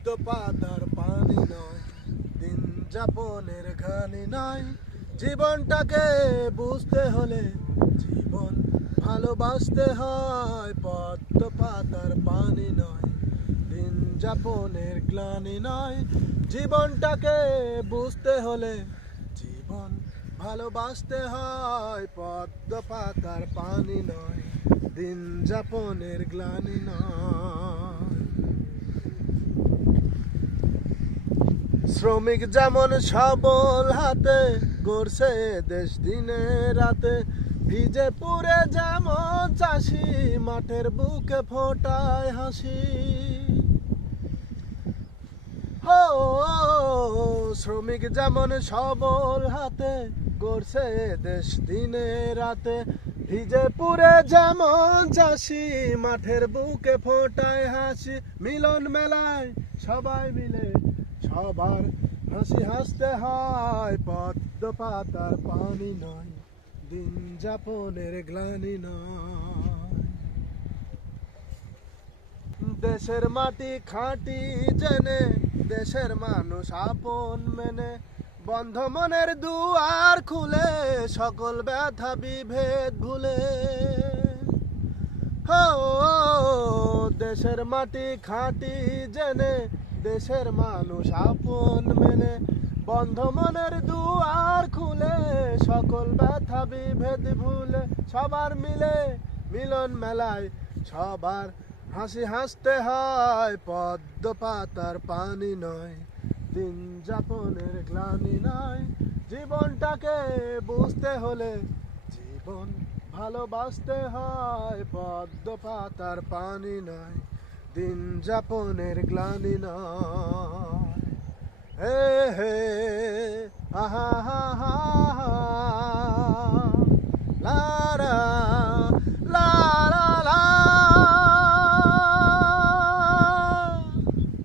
পদ্ম পাতার পানি নয়, দিন যাপনের ঘানি নয়। জীবনটাকে বুঝতে হলে জীবন ভালোবাসতে হয়। পদ্ম পাতার পানি নয়, দিন যাপনের গ্লানি নয়। জীবনটাকে বুঝতে হলে জীবন ভালোবাসতে হয়। পদ্ম পাতার পানি নয়, দিন যাপনের গ্লানি নয়। শ্রমিক যেমন সবল হাতে গড়ছে দেশ দিনে রাতে, ভিজে পুড়ে যেমন চাষি মাঠের বুকে ফোটায় হাসি। ও শ্রমিক যেমন সবল হাতে গড়ছে দেশ দিনে রাতে, ভিজে পুড়ে যেমন চাষি মাঠের বুকে ফোটায় হাসি। মিলন মেলায় সবাই মিলে সবার হাসি হাসতে হয়। পদ্ম পাতার পানি নয়, দিন যাপনের গ্লানি নয়। দেশের মাটি খাঁটি জেনে দেশের মানুষ আপন মেনে, বন্ধ মনের দুয়ার খুলে সকল ব্যথা বিভেদ ভুলে। ও দেশের মাটি খাঁটি জেনে দেশের মানুষ আপন মেনে, বন্ধ মনের দুয়ার খুলে সকল ব্যথা বিভেদ ভুলে। সবার মিলে মিলন মেলায় সবার হাসি হাসতে হয়। পদ্ম পাতার পানি নয়, দিন যাপনের গ্লানি নয়। জীবনটাকে বুঝতে হলে জীবন ভালোবাসতে হয়। পদ্ম পাতার পানি নয়, দিন যাপনের গ্লানি নয়। হে হে আহা হা হা।